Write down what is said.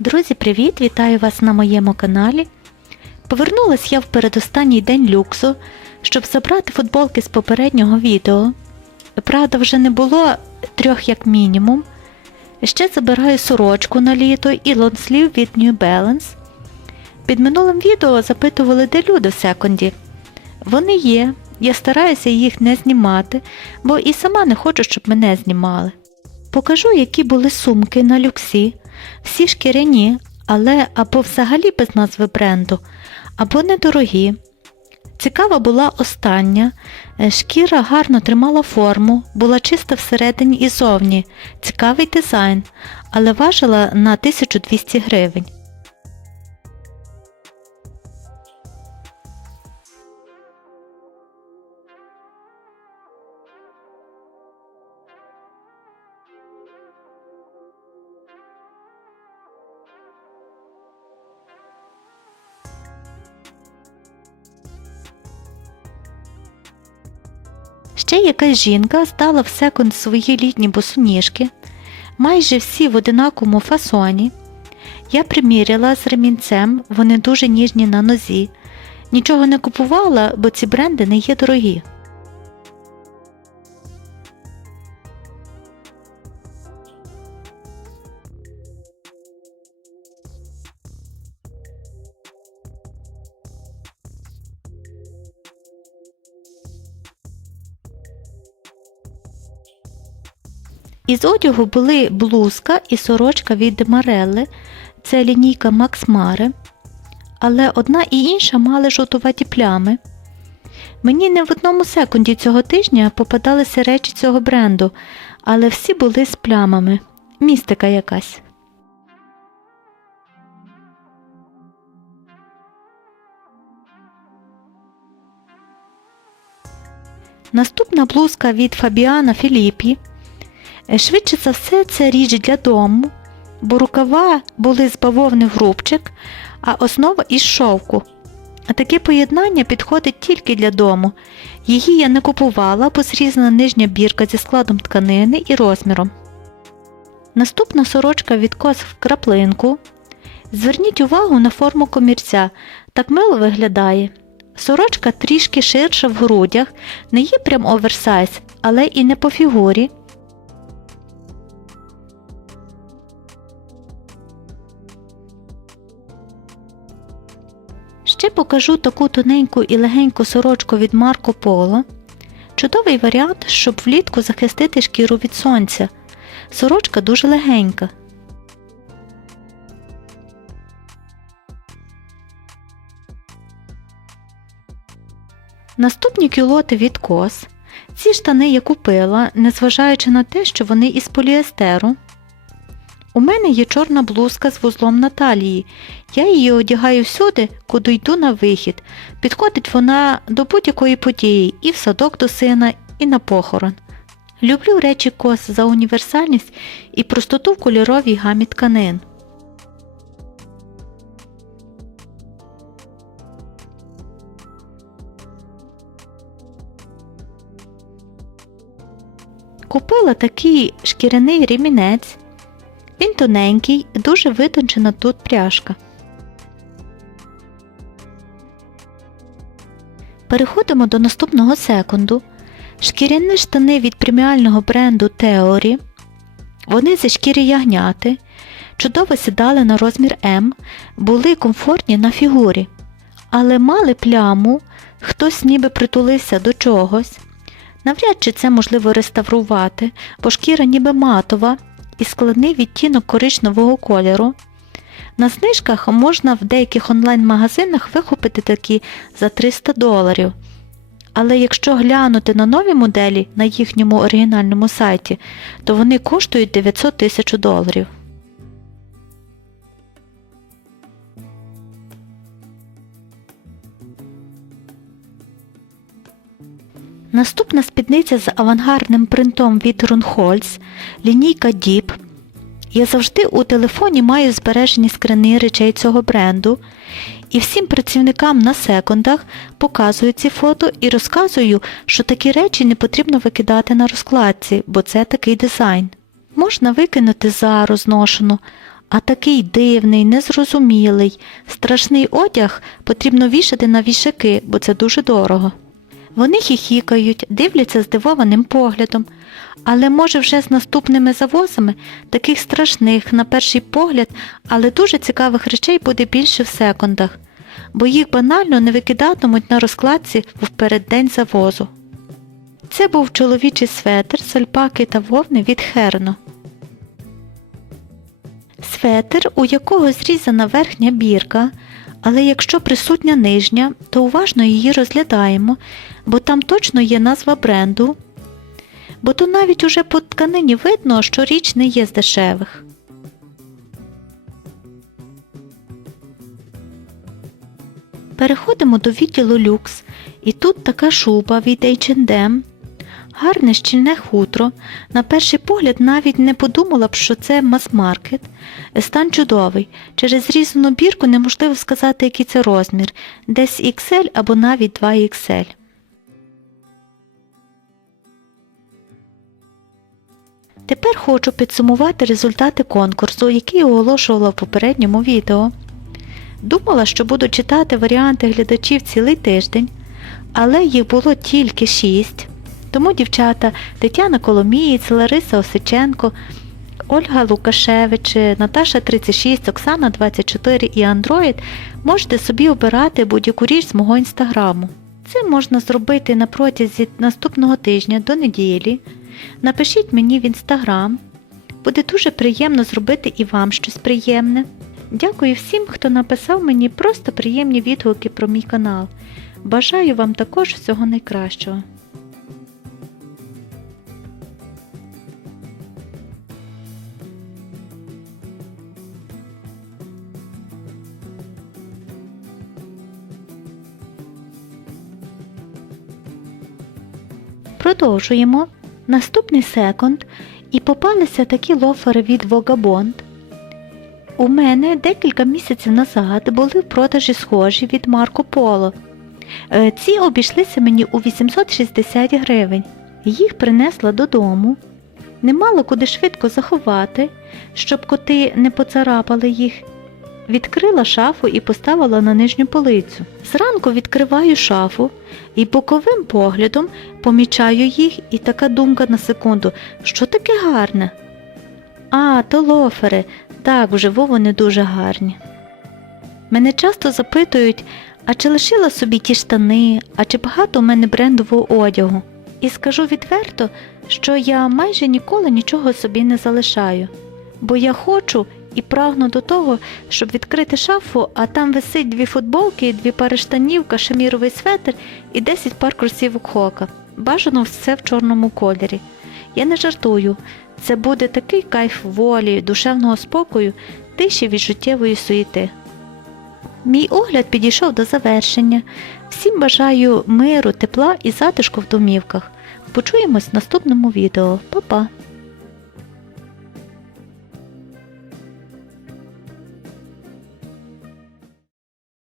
Друзі, привіт! Вітаю вас на моєму каналі. Повернулась я в передостанній день люксу, щоб забрати футболки з попереднього відео. Правда, вже не було трьох як мінімум. Ще забираю сорочку на літо і лонслів від New Balance. Під минулим відео запитували, де люди в секунді. Вони є, я стараюся їх не знімати, бо і сама не хочу, щоб мене знімали. Покажу, які були сумки на люксі. Всі шкіряні, але або взагалі без назви бренду, або недорогі. Цікава була остання. Е, Шкіра гарно тримала форму, була чиста всередині і зовні, цікавий дизайн, але важила на 1200 гривень. Ще якась жінка здала в секунд свої літні босоніжки, майже всі в одинаковому фасоні. Я приміряла з ремінцем, вони дуже ніжні на нозі. Нічого не купувала, бо ці бренди не є дорогі. Із одягу були блузка і сорочка від Марелли, це лінійка Макс Маре, але одна і інша мали жовтуваті плями. Мені не в одному секунді цього тижня попадалися речі цього бренду, але всі були з плямами. Містика якась. Наступна блузка від Фабіана Філіппі. Е, Швидше за все, це річ для дому, бо рукава були з бавовни в рубчик, а основа із шовку. Таке поєднання підходить тільки для дому. Її я не купувала, бо зрізана нижня бірка зі складом тканини і розміром. Наступна сорочка від кос в краплинку. Зверніть увагу на форму комірця, так мило виглядає. Сорочка трішки ширша в грудях, не є прям оверсайз, але і не по фігурі. Ще покажу таку тоненьку і легеньку сорочку від Марко Поло. Чудовий варіант, щоб влітку захистити шкіру від сонця. Сорочка дуже легенька. Наступні кюлоти від кос. Ці штани я купила, незважаючи на те, що вони із поліестеру. У мене є чорна блузка з вузлом на талії. Я її одягаю всюди, куди йду на вихід. Підходить вона до будь-якої події, і в садок до сина, і на похорон. Люблю речі кос за універсальність і простоту в кольоровій гамі тканин. Купила такий шкіряний ремінець. Він тоненький, дуже витончена тут пряжка. Переходимо до наступного секунду. Шкіряні штани від преміального бренду Theory. Вони зі шкіри ягняти, чудово сідали на розмір М, були комфортні на фігурі, але мали пляму, хтось ніби притулився до чогось. Навряд чи це можливо реставрувати, бо шкіра ніби матова і складний відтінок коричневого кольору. На знижках можна в деяких онлайн-магазинах викупити такі за 300 доларів. Але якщо глянути на нові моделі на їхньому оригінальному сайті, то вони коштують 900 тисяч доларів. Наступна спідниця з авангардним принтом від Runholz, лінійка Deep. Я завжди у телефоні маю збережені скрини речей цього бренду і всім працівникам на секундах показую ці фото і розказую, що такі речі не потрібно викидати на розкладці, бо це такий дизайн. Можна викинути за розношену, А такий дивний, незрозумілий, страшний одяг потрібно вішати на вішаки, бо це дуже дорого. Вони хіхікають, дивляться здивованим поглядом, але може вже з наступними завозами таких страшних, на перший погляд, але дуже цікавих речей буде більше в секундах, бо їх банально не викидатимуть на розкладці в переддень завозу. Це був чоловічий светр з альпаки та вовни від Херно. Светр, у якого зрізана верхня бірка, але якщо присутня нижня, то уважно її розглядаємо, бо там точно є назва бренду, бо то навіть уже по тканині видно, що річ не є з дешевих. Переходимо до відділу люкс, і тут така шуба від H&M, гарне щільне хутро. На перший погляд навіть не подумала б, що це мас-маркет. Стан чудовий. Через зрізану бірку неможливо сказати, який це розмір, десь XL або навіть 2XL. Тепер хочу підсумувати результати конкурсу, який оголошувала в попередньому відео. Думала, що буду читати варіанти глядачів цілий тиждень, але їх було тільки шість. Тому дівчата Тетяна Коломієць, Лариса Осиченко, Ольга Лукашевич, Наташа 36, Оксана 24 і Андроїд можете собі обирати будь-яку річ з мого інстаграму. Це можна зробити на протязі наступного тижня до неділі. Напишіть мені в інстаграм. Буде дуже приємно зробити і вам щось приємне. Дякую всім, хто написав мені просто приємні відгуки про мій канал. Бажаю вам також всього найкращого. Продовжуємо. Наступний секунд і попалися такі лофери від Vagabond. У мене декілька місяців назад були в продажі схожі від Марко Поло. Е, Ці обійшлися мені у 860 гривень. Їх принесла додому. Не мало куди швидко заховати, щоб коти не поцарапали їх. Відкрила шафу і поставила на нижню полицю. Зранку відкриваю шафу і боковим поглядом помічаю їх, і така думка на секунду, що таке гарне. А, то лофери, так, вживу вони дуже гарні. Мене часто запитують, а чи лишила собі ті штани, а чи багато у мене брендового одягу. І скажу відверто, що я майже ніколи нічого собі не залишаю, бо я хочу і прагну до того, щоб відкрити шафу, а там висить дві футболки, дві пари штанів, кашеміровий светр і 10 пар кросівок хока. Бажано все в чорному кольорі. Я не жартую, це буде такий кайф волі, душевного спокою, тиші від життєвої суєти. Мій огляд підійшов до завершення. Всім бажаю миру, тепла і затишку в домівках. Почуємось в наступному відео. Па-па!